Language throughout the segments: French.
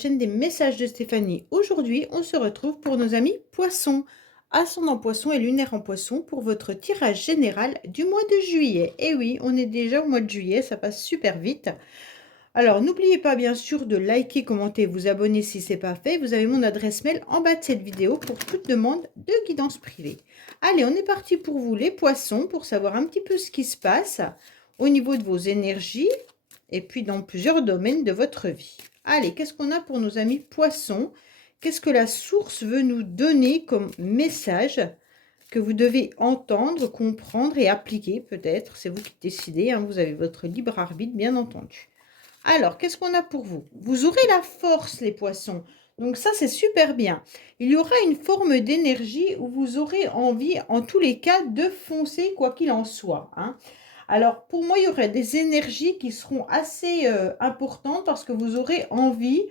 chaîne des messages de Stéphanie. Aujourd'hui, on se retrouve pour nos amis poissons. Ascendant poisson et lunaire en poisson pour votre tirage général du mois de juillet. Et oui, on est déjà au mois de juillet, ça passe super vite. Alors, n'oubliez pas bien sûr de liker, commenter, vous abonner si ce n'est pas fait. Vous avez mon adresse mail en bas de cette vidéo pour toute demande de guidance privée. Allez, on est parti pour vous les poissons pour savoir un petit peu ce qui se passe au niveau de vos énergies et puis dans plusieurs domaines de votre vie. Allez, qu'est-ce qu'on a pour nos amis poissons? Qu'est-ce que la source veut nous donner comme message que vous devez entendre, comprendre et appliquer peut-être? C'est vous qui décidez, hein, vous avez votre libre arbitre bien entendu. Alors, qu'est-ce qu'on a pour vous? Vous aurez la force, les poissons. Donc ça, c'est super bien. Il y aura une forme d'énergie où vous aurez envie, en tous les cas, de foncer quoi qu'il en soit, hein. Alors, pour moi, il y aurait des énergies qui seront assez importantes parce que vous aurez envie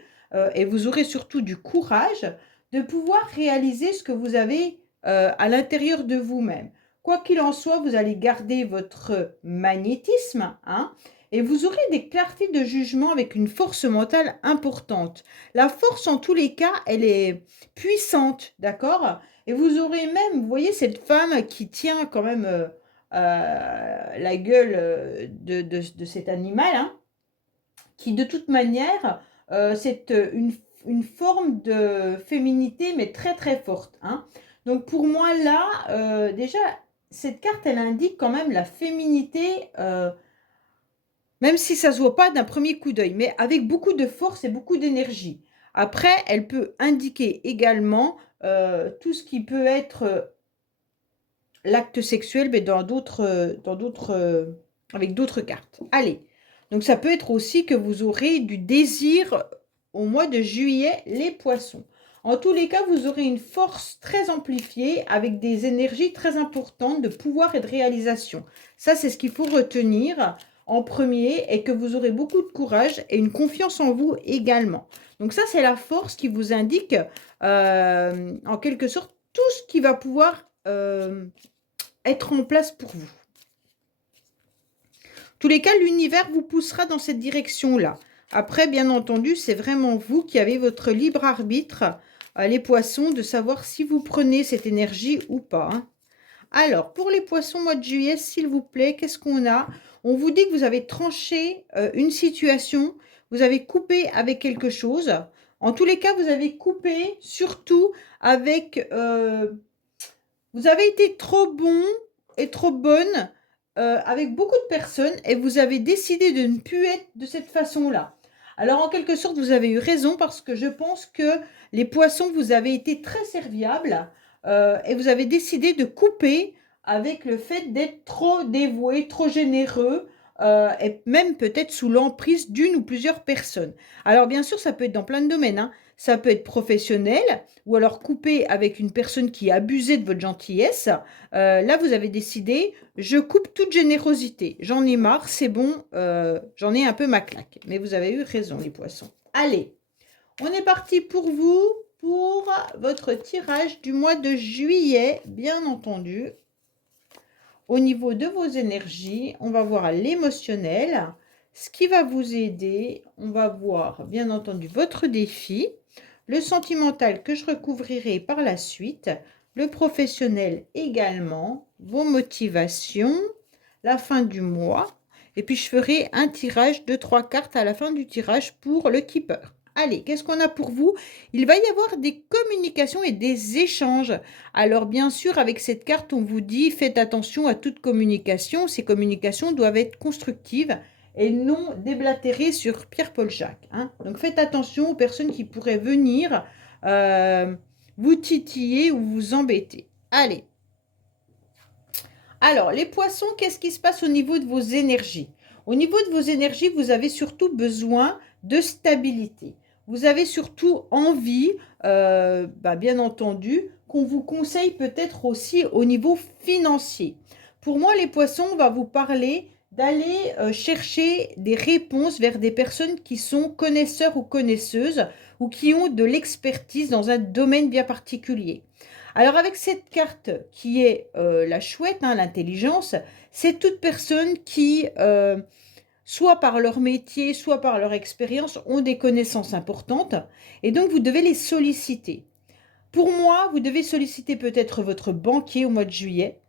et vous aurez surtout du courage de pouvoir réaliser ce que vous avez à l'intérieur de vous-même. Quoi qu'il en soit, vous allez garder votre magnétisme, hein, et vous aurez des clartés de jugement avec une force mentale importante. La force, en tous les cas, elle est puissante, d'accord? Et vous aurez même, vous voyez, cette femme qui tient quand même la gueule de cet animal, hein, qui de toute manière, c'est une forme de féminité, mais très très forte, hein. Donc pour moi là, déjà, cette carte, elle indique quand même la féminité, même si ça ne se voit pas d'un premier coup d'œil, mais avec beaucoup de force et beaucoup d'énergie. Après, elle peut indiquer également tout ce qui peut être l'acte sexuel, mais avec d'autres cartes. Allez, donc ça peut être aussi que vous aurez du désir au mois de juillet, les poissons. En tous les cas, vous aurez une force très amplifiée avec des énergies très importantes de pouvoir et de réalisation. Ça, c'est ce qu'il faut retenir en premier et que vous aurez beaucoup de courage et une confiance en vous également. Donc ça, c'est la force qui vous indique en quelque sorte tout ce qui va pouvoir être en place pour vous. En tous les cas, l'univers vous poussera dans cette direction-là. Après, bien entendu, c'est vraiment vous qui avez votre libre arbitre, les poissons, de savoir si vous prenez cette énergie ou pas, hein. Alors, pour les poissons mois de juillet, s'il vous plaît, qu'est-ce qu'on a? On vous dit que vous avez tranché une situation, vous avez coupé avec quelque chose. En tous les cas, vous avez coupé surtout avec... vous avez été trop bon et trop bonne avec beaucoup de personnes et vous avez décidé de ne plus être de cette façon-là. Alors, en quelque sorte, vous avez eu raison parce que je pense que les poissons, vous avez été très serviables et vous avez décidé de couper avec le fait d'être trop dévoué, trop généreux et même peut-être sous l'emprise d'une ou plusieurs personnes. Alors, bien sûr, ça peut être dans plein de domaines, hein. Ça peut être professionnel ou alors couper avec une personne qui a abusé de votre gentillesse. Là, vous avez décidé, je coupe toute générosité. J'en ai marre, c'est bon, j'en ai un peu ma claque. Mais vous avez eu raison, les poissons. Allez, on est parti pour vous, pour votre tirage du mois de juillet, bien entendu. Au niveau de vos énergies, on va voir l'émotionnel, ce qui va vous aider. On va voir, bien entendu, votre défi, le sentimental que je recouvrirai par la suite, le professionnel également, vos motivations, la fin du mois. Et puis, je ferai un tirage de 3 cartes à la fin du tirage pour le keeper. Allez, qu'est-ce qu'on a pour vous? Il va y avoir des communications et des échanges. Alors, bien sûr, avec cette carte, on vous dit, faites attention à toute communication. Ces communications doivent être constructives et non déblatérées sur Pierre-Paul Jacques, hein. Donc, faites attention aux personnes qui pourraient venir vous titiller ou vous embêter. Allez. Alors, les poissons, qu'est-ce qui se passe au niveau de vos énergies? Au niveau de vos énergies, vous avez surtout besoin de stabilité. Vous avez surtout envie, bien entendu, qu'on vous conseille peut-être aussi au niveau financier. Pour moi, les poissons, on va vous parler d'aller chercher des réponses vers des personnes qui sont connaisseurs ou connaisseuses ou qui ont de l'expertise dans un domaine bien particulier. Alors avec cette carte qui est la chouette, hein, l'intelligence, c'est toute personne qui soit par leur métier, soit par leur expérience, ont des connaissances importantes et donc vous devez les solliciter. Pour moi, vous devez solliciter peut-être votre banquier au mois de juillet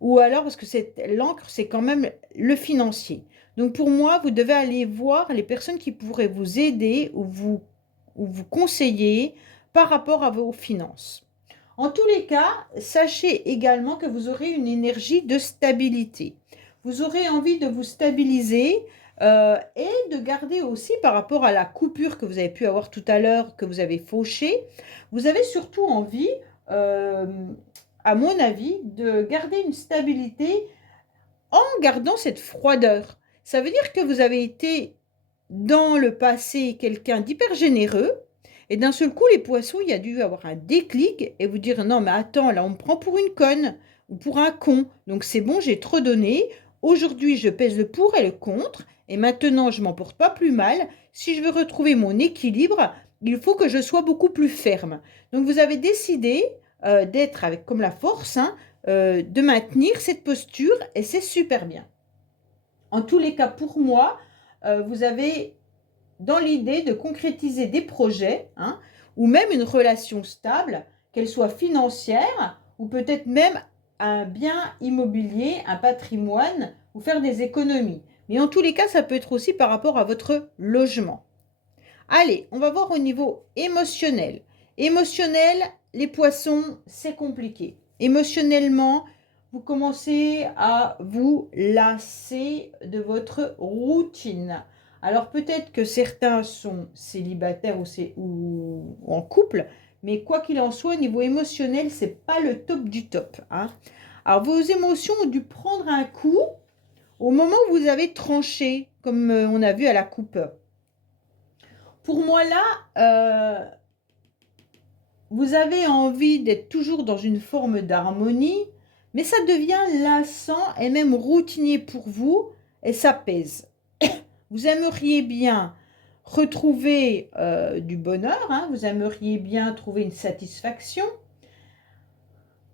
ou alors parce que l'encre, c'est quand même le financier. Donc pour moi, vous devez aller voir les personnes qui pourraient vous aider ou vous conseiller par rapport à vos finances. En tous les cas, sachez également que vous aurez une énergie de stabilité. Vous aurez envie de vous stabiliser et de garder aussi par rapport à la coupure que vous avez pu avoir tout à l'heure, que vous avez fauchée, vous avez surtout envie, euh, à mon avis, de garder une stabilité en gardant cette froideur. Ça veut dire que vous avez été dans le passé quelqu'un d'hyper généreux et d'un seul coup, les poissons, il y a dû avoir un déclic et vous dire non, mais attends, là, on me prend pour une conne ou pour un con. Donc c'est bon, j'ai trop donné. Aujourd'hui, je pèse le pour et le contre et maintenant, je m'en porte pas plus mal. Si je veux retrouver mon équilibre, il faut que je sois beaucoup plus ferme. Donc vous avez décidé d'être avec comme la force, hein, de maintenir cette posture et c'est super bien. En tous les cas, pour moi, vous avez dans l'idée de concrétiser des projets, hein, ou même une relation stable, qu'elle soit financière ou peut-être même un bien immobilier, un patrimoine, ou faire des économies. Mais en tous les cas, ça peut être aussi par rapport à votre logement. Allez, on va voir au niveau émotionnel. Émotionnel, les poissons, c'est compliqué. Émotionnellement, vous commencez à vous lasser de votre routine. Alors peut-être que certains sont célibataires ou en couple, mais quoi qu'il en soit, au niveau émotionnel, c'est pas le top du top, hein. Alors vos émotions ont dû prendre un coup au moment où vous avez tranché, comme on a vu à la coupe. Pour moi là, vous avez envie d'être toujours dans une forme d'harmonie, mais ça devient lassant et même routinier pour vous et ça pèse. Vous aimeriez bien retrouver du bonheur, hein, vous aimeriez bien trouver une satisfaction,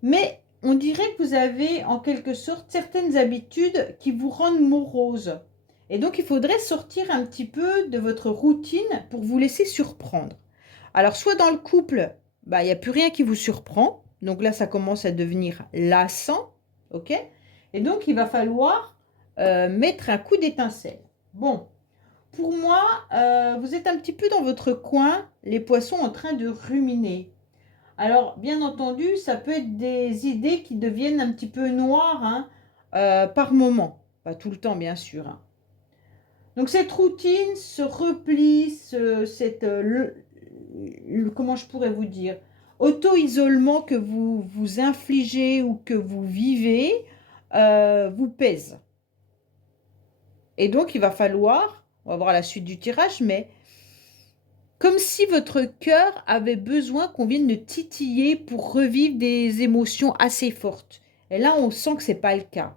mais on dirait que vous avez en quelque sorte certaines habitudes qui vous rendent morose. Et donc il faudrait sortir un petit peu de votre routine pour vous laisser surprendre. Alors soit dans le couple, bah, il n'y a plus rien qui vous surprend, donc là ça commence à devenir lassant, ok? Et donc il va falloir mettre un coup d'étincelle. Bon, pour moi, vous êtes un petit peu dans votre coin, les poissons en train de ruminer. Alors, bien entendu, ça peut être des idées qui deviennent un petit peu noires, hein, par moment. Pas tout le temps, bien sûr, hein. Donc, cette routine, ce repli, comment je pourrais vous dire, auto-isolement que vous vous infligez ou que vous vivez, vous pèse. Et donc, il va falloir, on va voir la suite du tirage, mais comme si votre cœur avait besoin qu'on vienne le titiller pour revivre des émotions assez fortes. Et là, on sent que ce n'est pas le cas.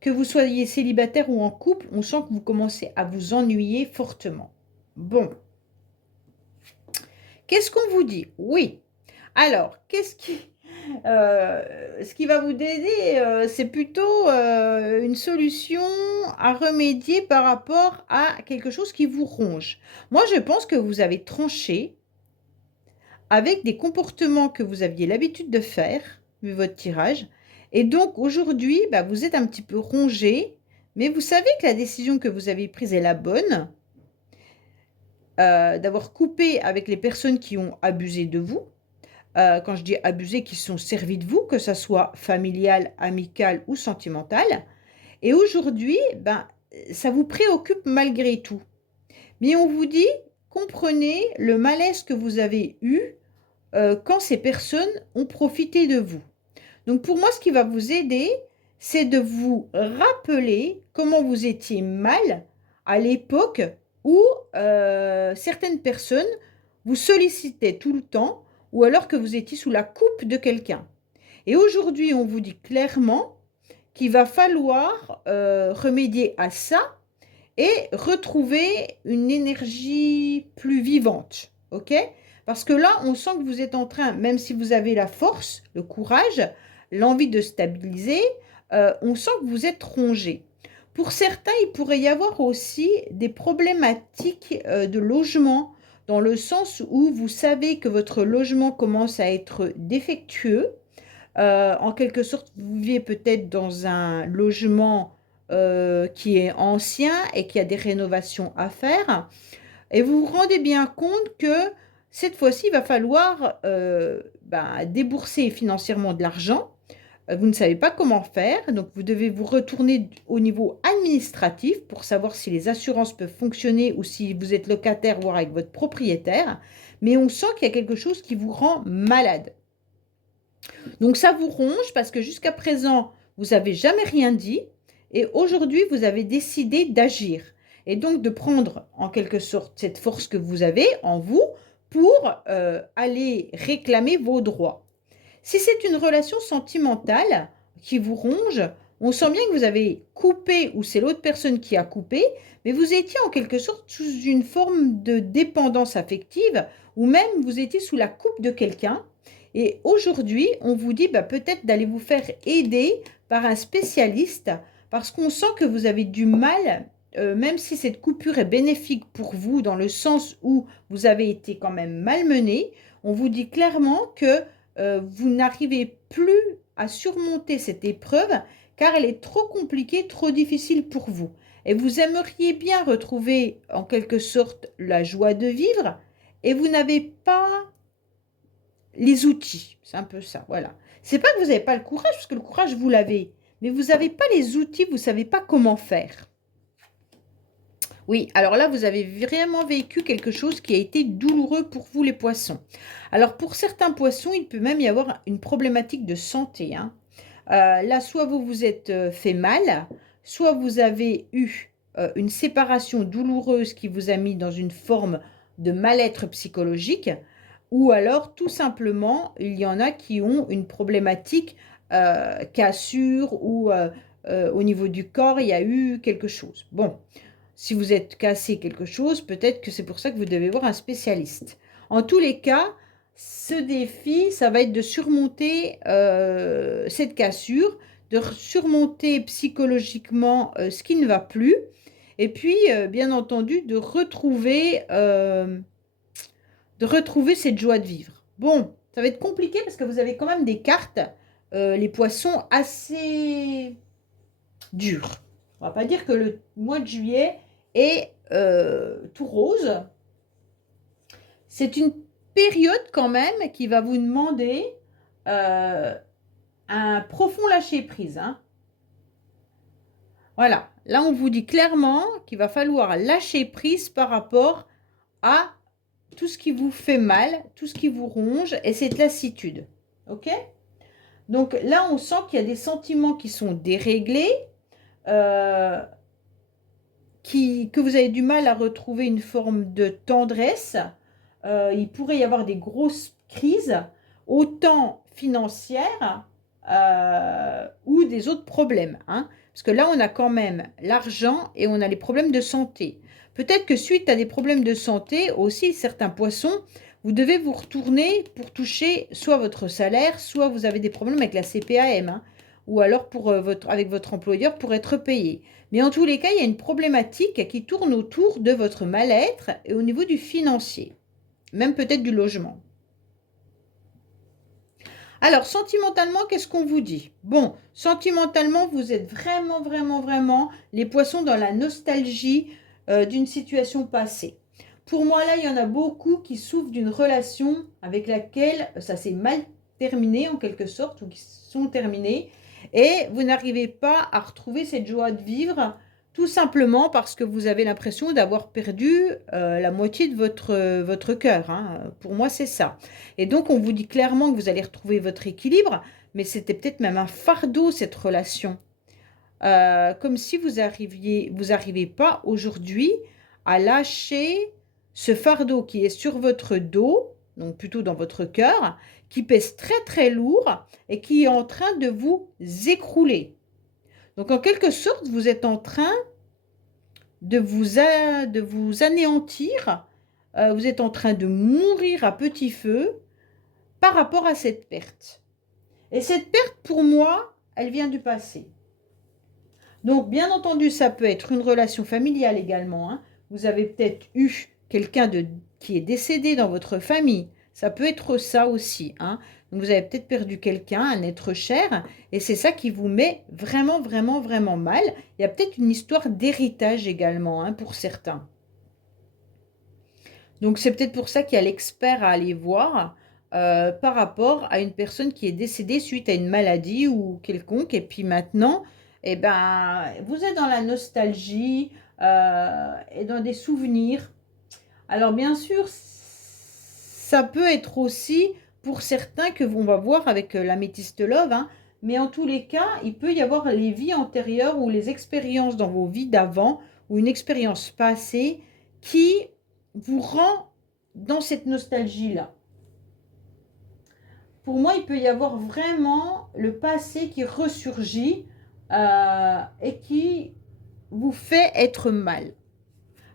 Que vous soyez célibataire ou en couple, on sent que vous commencez à vous ennuyer fortement. Bon. Qu'est-ce qu'on vous dit? Oui. Alors, ce qui va vous aider, c'est plutôt une solution à remédier par rapport à quelque chose qui vous ronge. Moi, je pense que vous avez tranché avec des comportements que vous aviez l'habitude de faire, vu votre tirage. Et donc, aujourd'hui, bah, vous êtes un petit peu rongé, mais vous savez que la décision que vous avez prise est la bonne, d'avoir coupé avec les personnes qui ont abusé de vous. Quand je dis abusé, qui sont servis de vous, que ce soit familial, amical ou sentimental. Et aujourd'hui, ben, ça vous préoccupe malgré tout. Mais on vous dit, comprenez le malaise que vous avez eu quand ces personnes ont profité de vous. Donc pour moi, ce qui va vous aider, c'est de vous rappeler comment vous étiez mal à l'époque où certaines personnes vous sollicitaient tout le temps ou alors que vous étiez sous la coupe de quelqu'un. Et aujourd'hui, on vous dit clairement qu'il va falloir remédier à ça et retrouver une énergie plus vivante, ok? Parce que là, on sent que vous êtes en train, même si vous avez la force, le courage, l'envie de stabiliser, on sent que vous êtes rongé. Pour certains, il pourrait y avoir aussi des problématiques de logement, dans le sens où vous savez que votre logement commence à être défectueux. En quelque sorte, vous vivez peut-être dans un logement qui est ancien et qui a des rénovations à faire. Et vous vous rendez bien compte que cette fois-ci, il va falloir débourser financièrement de l'argent. Vous ne savez pas comment faire, donc vous devez vous retourner au niveau administratif pour savoir si les assurances peuvent fonctionner ou si vous êtes locataire, voire avec votre propriétaire. Mais on sent qu'il y a quelque chose qui vous rend malade. Donc ça vous ronge parce que jusqu'à présent, vous n'avez jamais rien dit et aujourd'hui, vous avez décidé d'agir et donc de prendre en quelque sorte cette force que vous avez en vous pour aller réclamer vos droits. Si c'est une relation sentimentale qui vous ronge, on sent bien que vous avez coupé ou c'est l'autre personne qui a coupé, mais vous étiez en quelque sorte sous une forme de dépendance affective ou même vous étiez sous la coupe de quelqu'un. Et aujourd'hui, on vous dit peut-être d'aller vous faire aider par un spécialiste parce qu'on sent que vous avez du mal, même si cette coupure est bénéfique pour vous dans le sens où vous avez été quand même malmené, on vous dit clairement que vous n'arrivez plus à surmonter cette épreuve car elle est trop compliquée, trop difficile pour vous. Et vous aimeriez bien retrouver en quelque sorte la joie de vivre et vous n'avez pas les outils. C'est un peu ça, voilà. C'est pas que vous n'avez pas le courage, parce que le courage, vous l'avez, mais vous n'avez pas les outils, vous ne savez pas comment faire. Oui, alors là, vous avez vraiment vécu quelque chose qui a été douloureux pour vous, les poissons. Alors, pour certains poissons, il peut même y avoir une problématique de santé. Hein. Là, soit vous vous êtes fait mal, soit vous avez eu une séparation douloureuse qui vous a mis dans une forme de mal-être psychologique, ou alors, tout simplement, il y en a qui ont une problématique cassure ou au niveau du corps, il y a eu quelque chose. Bon. Si vous êtes cassé quelque chose, peut-être que c'est pour ça que vous devez voir un spécialiste. En tous les cas, ce défi, ça va être de surmonter cette cassure, de surmonter psychologiquement ce qui ne va plus, et puis, bien entendu, de retrouver cette joie de vivre. Bon, ça va être compliqué parce que vous avez quand même des cartes, les poissons, assez dures. On ne va pas dire que le mois de juillet est tout rose. C'est une période quand même qui va vous demander un profond lâcher-prise. Hein. Voilà, là on vous dit clairement qu'il va falloir lâcher prise par rapport à tout ce qui vous fait mal, tout ce qui vous ronge et cette lassitude. Ok? Donc là on sent qu'il y a des sentiments qui sont déréglés, que vous avez du mal à retrouver une forme de tendresse. Il pourrait y avoir des grosses crises, autant financières ou des autres problèmes. Hein. Parce que là, on a quand même l'argent et on a les problèmes de santé. Peut-être que suite à des problèmes de santé, aussi certains poissons, vous devez vous retourner pour toucher soit votre salaire, soit vous avez des problèmes avec la CPAM, hein, ou alors avec votre employeur pour être payé. Mais en tous les cas, il y a une problématique qui tourne autour de votre mal-être et au niveau du financier, même peut-être du logement. Alors, sentimentalement, qu'est-ce qu'on vous dit? Bon, sentimentalement, vous êtes vraiment, vraiment, vraiment les poissons dans la nostalgie d'une situation passée. Pour moi, là, il y en a beaucoup qui souffrent d'une relation avec laquelle ça s'est mal terminé, en quelque sorte, ou qui sont terminées, et vous n'arrivez pas à retrouver cette joie de vivre, tout simplement parce que vous avez l'impression d'avoir perdu la moitié de votre cœur. Hein. Pour moi, c'est ça. Et donc, on vous dit clairement que vous allez retrouver votre équilibre, mais c'était peut-être même un fardeau, cette relation. Comme si vous n'arrivez pas aujourd'hui à lâcher ce fardeau qui est sur votre dos, donc plutôt dans votre cœur, qui pèse très très lourd et qui est en train de vous écrouler. Donc en quelque sorte, vous êtes en train de vous anéantir, vous êtes en train de mourir à petit feu par rapport à cette perte. Et cette perte, pour moi, elle vient du passé. Donc, bien entendu, ça peut être une relation familiale également, hein. Vous avez peut-être eu quelqu'un qui est décédé dans votre famille. Ça peut être ça aussi, hein. Donc, vous avez peut-être perdu quelqu'un, un être cher, et c'est ça qui vous met vraiment, vraiment, vraiment mal. Il y a peut-être une histoire d'héritage également, hein, pour certains. Donc, c'est peut-être pour ça qu'il y a l'expert à aller voir par rapport à une personne qui est décédée suite à une maladie ou quelconque. Et puis maintenant, eh ben, vous êtes dans la nostalgie et dans des souvenirs. Alors, bien sûr, ça peut être aussi pour certains que on va voir avec l'améthyste love, hein, mais en tous les cas, il peut y avoir les vies antérieures ou les expériences dans vos vies d'avant ou une expérience passée qui vous rend dans cette nostalgie-là. Pour moi, il peut y avoir vraiment le passé qui ressurgit et qui vous fait être mal.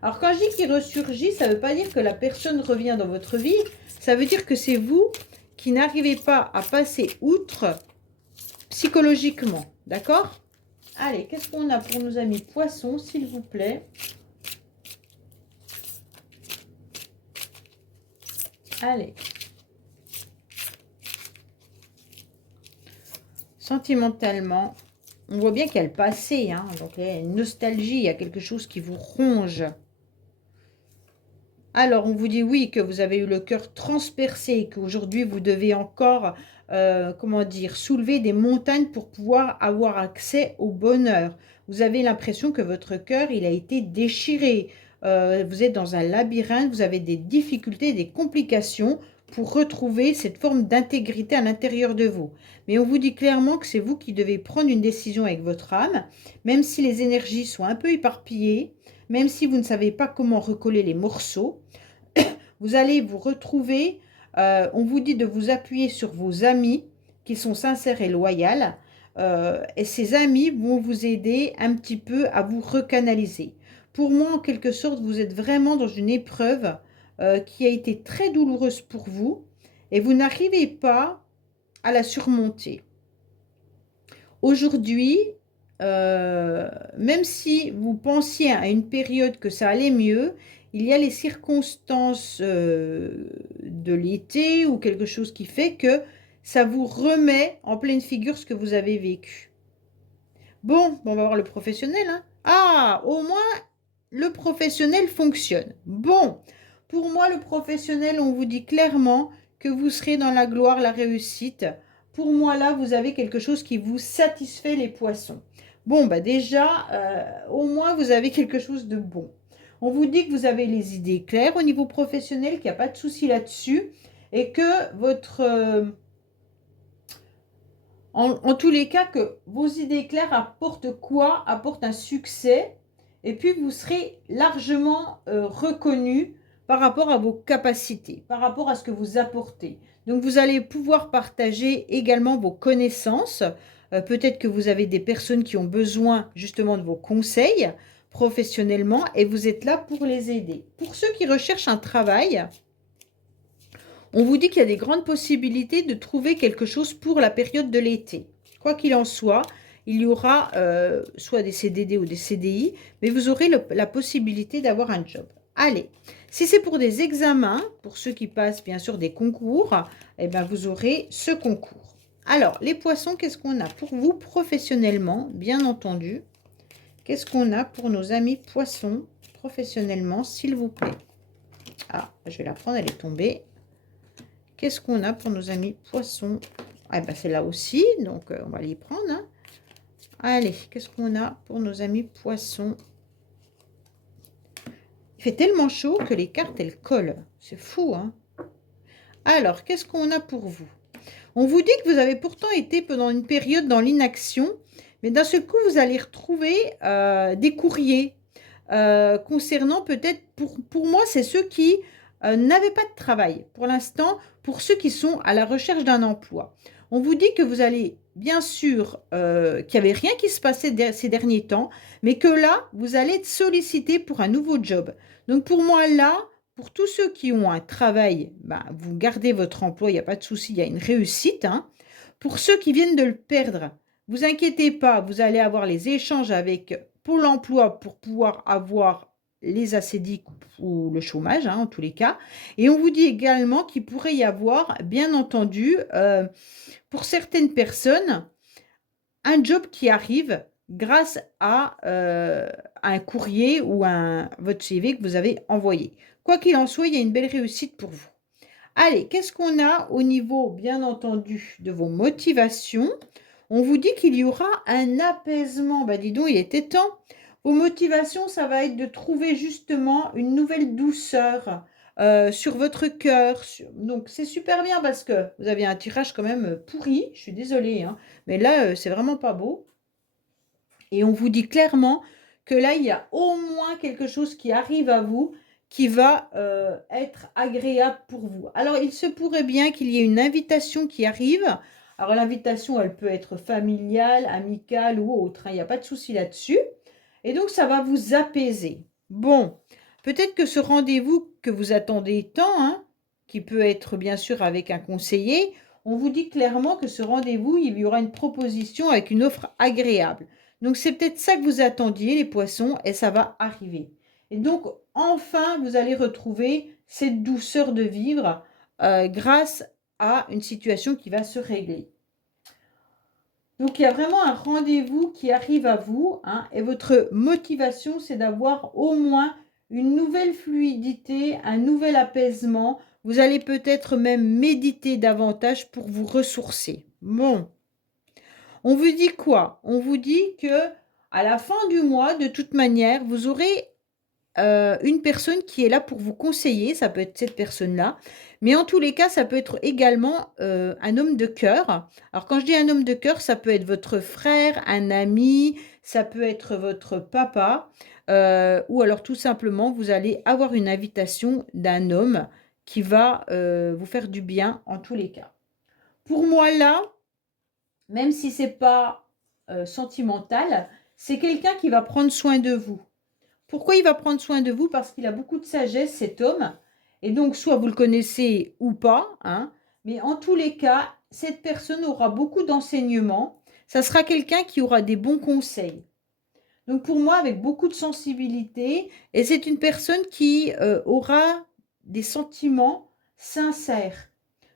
Alors quand je dis qu'il ressurgit, ça ne veut pas dire que la personne revient dans votre vie, ça veut dire que c'est vous qui n'arrivez pas à passer outre psychologiquement, d'accord? Allez, qu'est-ce qu'on a pour nos amis poissons, s'il vous plaît? Allez. Sentimentalement, on voit bien qu'il y a le passé, hein, donc il y a une nostalgie, il y a quelque chose qui vous ronge. Alors, on vous dit oui, que vous avez eu le cœur transpercé, qu'aujourd'hui, vous devez encore, comment dire, soulever des montagnes pour pouvoir avoir accès au bonheur. Vous avez l'impression que votre cœur, il a été déchiré. Vous êtes dans un labyrinthe, vous avez des difficultés, des complications pour retrouver cette forme d'intégrité à l'intérieur de vous. Mais on vous dit clairement que c'est vous qui devez prendre une décision avec votre âme, même si les énergies sont un peu éparpillées, même si vous ne savez pas comment recoller les morceaux. Vous allez vous retrouver, on vous dit de vous appuyer sur vos amis qui sont sincères et loyaux. Et ces amis vont vous aider un petit peu à vous recanaliser. Pour moi, en quelque sorte, vous êtes vraiment dans une épreuve qui a été très douloureuse pour vous et vous n'arrivez pas à la surmonter. Aujourd'hui, même si vous pensiez à une période que ça allait mieux, il y a les circonstances de l'été ou quelque chose qui fait que ça vous remet en pleine figure ce que vous avez vécu. Bon, on va voir le professionnel, hein. Ah, au moins, le professionnel fonctionne. Bon, pour moi, le professionnel, on vous dit clairement que vous serez dans la gloire, la réussite. Pour moi, là, vous avez quelque chose qui vous satisfait, les poissons. Bon, bah déjà, au moins, vous avez quelque chose de bon. On vous dit que vous avez les idées claires au niveau professionnel, qu'il n'y a pas de souci là-dessus et que votre... en tous les cas, que vos idées claires apportent quoi? Apportent un succès et puis vous serez largement reconnu par rapport à vos capacités, par rapport à ce que vous apportez. Donc, vous allez pouvoir partager également vos connaissances. Peut-être que vous avez des personnes qui ont besoin justement de vos conseils professionnellement et vous êtes là pour les aider. Pour ceux qui recherchent un travail, on vous dit qu'il y a des grandes possibilités de trouver quelque chose pour la période de l'été. Quoi qu'il en soit, il y aura soit des CDD ou des CDI, mais vous aurez la possibilité d'avoir un job. Allez, si c'est pour des examens, pour ceux qui passent bien sûr des concours, eh bien vous aurez ce concours. Alors, les poissons, qu'est-ce qu'on a pour vous professionnellement, bien entendu? Qu'est-ce qu'on a pour nos amis poissons professionnellement, s'il vous plaît? Ah, je vais la prendre, elle est tombée. Qu'est-ce qu'on a pour nos amis poissons? Ah ben c'est là aussi, donc on va les prendre, hein. Allez, qu'est-ce qu'on a pour nos amis poissons? Il fait tellement chaud que les cartes, elles collent. C'est fou, hein. Alors, qu'est-ce qu'on a pour vous? On vous dit que vous avez pourtant été pendant une période dans l'inaction, mais d'un seul coup, vous allez retrouver des courriers concernant peut-être, pour moi, c'est ceux qui n'avaient pas de travail. Pour l'instant, pour ceux qui sont à la recherche d'un emploi. On vous dit que vous allez, bien sûr, qu'il n'y avait rien qui se passait ces derniers temps, mais que là, vous allez être sollicité pour un nouveau job. Donc, pour moi, là, pour tous ceux qui ont un travail, ben, vous gardez votre emploi, il n'y a pas de souci, il y a une réussite, hein. Pour ceux qui viennent de le perdre, vous inquiétez pas, vous allez avoir les échanges avec Pôle emploi pour pouvoir avoir les ACDIC ou le chômage, hein, en tous les cas. Et on vous dit également qu'il pourrait y avoir, bien entendu, pour certaines personnes, un job qui arrive grâce à un courrier ou votre CV que vous avez envoyé. Quoi qu'il en soit, il y a une belle réussite pour vous. Allez, qu'est-ce qu'on a au niveau, bien entendu, de vos motivations? On vous dit qu'il y aura un apaisement. Bah dis donc, il était temps. Vos motivations, ça va être de trouver justement une nouvelle douceur sur votre cœur. Donc, c'est super bien parce que vous avez un tirage quand même pourri. Je suis désolée, hein, mais là, c'est vraiment pas beau. Et on vous dit clairement que là, il y a au moins quelque chose qui arrive à vous qui va être agréable pour vous. Alors, il se pourrait bien qu'il y ait une invitation qui arrive. Alors, l'invitation, elle peut être familiale, amicale ou autre, hein. Il n'y a pas de souci là-dessus. Et donc, ça va vous apaiser. Bon, peut-être que ce rendez-vous que vous attendez tant, hein, qui peut être bien sûr avec un conseiller, on vous dit clairement que ce rendez-vous, il y aura une proposition avec une offre agréable. Donc, c'est peut-être ça que vous attendiez, les poissons, et ça va arriver. Et donc, enfin, vous allez retrouver cette douceur de vivre grâce à une situation qui va se régler. Donc, il y a vraiment un rendez-vous qui arrive à vous, hein, et votre motivation, c'est d'avoir au moins une nouvelle fluidité, un nouvel apaisement. Vous allez peut-être même méditer davantage pour vous ressourcer. Bon. On vous dit quoi? On vous dit que à la fin du mois, de toute manière, vous aurez une personne qui est là pour vous conseiller. Ça peut être cette personne-là. Mais en tous les cas, ça peut être également un homme de cœur. Alors, quand je dis un homme de cœur, ça peut être votre frère, un ami, ça peut être votre papa. Ou alors, tout simplement, vous allez avoir une invitation d'un homme qui va vous faire du bien en tous les cas. Pour moi, là, même si c'est pas sentimental, c'est quelqu'un qui va prendre soin de vous. Pourquoi il va prendre soin de vous? Parce qu'il a beaucoup de sagesse, cet homme. Et donc, soit vous le connaissez ou pas, hein, mais en tous les cas, cette personne aura beaucoup d'enseignements. Ça sera quelqu'un qui aura des bons conseils. Donc, pour moi, avec beaucoup de sensibilité, et c'est une personne qui aura des sentiments sincères.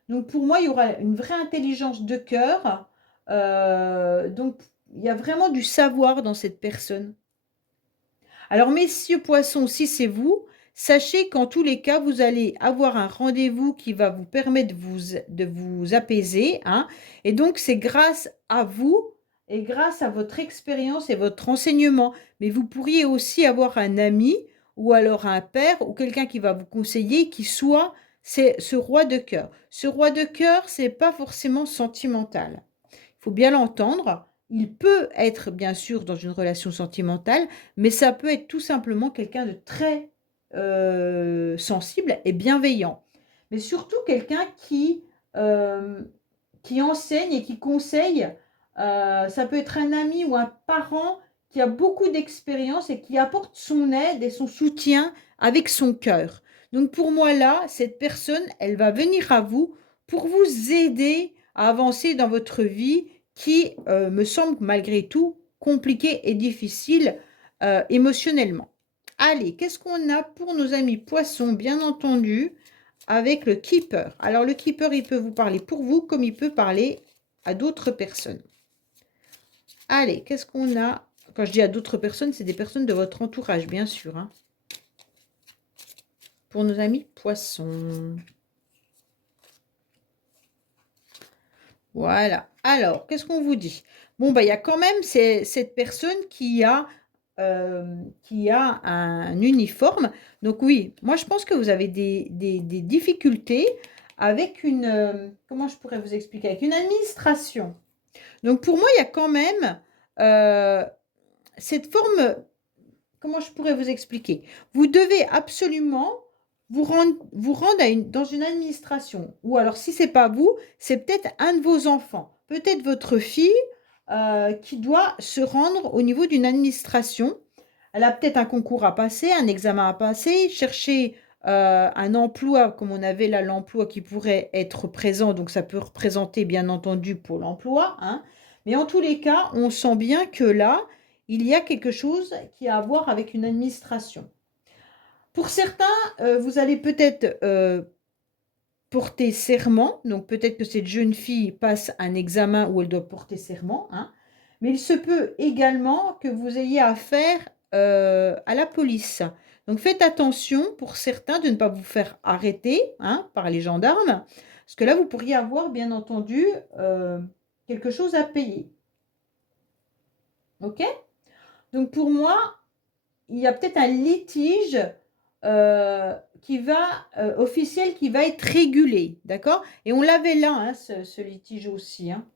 Donc, pour moi, il y aura une vraie intelligence de cœur. Donc, il y a vraiment du savoir dans cette personne. Alors, messieurs poissons, si c'est vous, sachez qu'en tous les cas, vous allez avoir un rendez-vous qui va vous permettre de vous apaiser, hein. Et donc, c'est grâce à vous et grâce à votre expérience et votre enseignement. Mais vous pourriez aussi avoir un ami ou alors un père ou quelqu'un qui va vous conseiller qui soit ce roi de cœur. Ce roi de cœur, c'est pas forcément sentimental. Il faut bien l'entendre. Il peut être bien sûr dans une relation sentimentale, mais ça peut être tout simplement quelqu'un de très sensible et bienveillant. Mais surtout quelqu'un qui enseigne et qui conseille. Ça peut être un ami ou un parent qui a beaucoup d'expérience et qui apporte son aide et son soutien avec son cœur. Donc pour moi là, cette personne, elle va venir à vous pour vous aider à avancer dans votre vie qui me semble malgré tout compliquée et difficile émotionnellement. Allez, qu'est-ce qu'on a pour nos amis poissons, bien entendu, avec le keeper. Alors, le keeper, il peut vous parler pour vous comme il peut parler à d'autres personnes. Allez, qu'est-ce qu'on a? Quand je dis à d'autres personnes, c'est des personnes de votre entourage, bien sûr, hein. Pour nos amis poissons. Voilà. Alors, qu'est-ce qu'on vous dit? Bon, bah, il y a quand même cette personne qui a un uniforme. Donc oui, moi je pense que vous avez des difficultés avec comment je pourrais vous expliquer? Avec une administration. Donc pour moi, il y a quand même cette forme, comment je pourrais vous expliquer? Vous devez absolument vous rendre dans une administration. Ou alors, si ce n'est pas vous, c'est peut-être un de vos enfants. Peut-être votre fille qui doit se rendre au niveau d'une administration. Elle a peut-être un concours à passer, un examen à passer, chercher un emploi, comme on avait là l'emploi qui pourrait être présent. Donc, ça peut représenter, bien entendu, Pôle emploi, hein. Mais en tous les cas, on sent bien que là, il y a quelque chose qui a à voir avec une administration. Pour certains, vous allez peut-être porter serment. Donc peut-être que cette jeune fille passe un examen où elle doit porter serment, hein. Mais il se peut également que vous ayez affaire à la police. Donc faites attention pour certains de ne pas vous faire arrêter, hein, par les gendarmes, parce que là, vous pourriez avoir, bien entendu, quelque chose à payer. OK? Donc pour moi, il y a peut-être un litige qui va, officiel, qui va être régulé, d'accord? Et on l'avait là, hein, ce litige aussi, hein.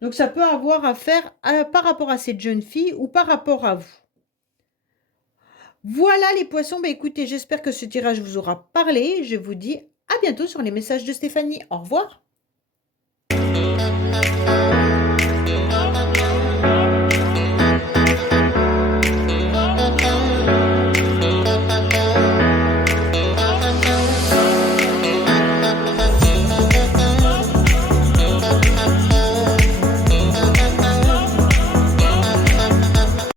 Donc ça peut avoir à faire par rapport à cette jeune fille ou par rapport à vous. Voilà les poissons, bah écoutez, j'espère que ce tirage vous aura parlé. Je vous dis à bientôt sur les messages de Stéphanie. Au revoir.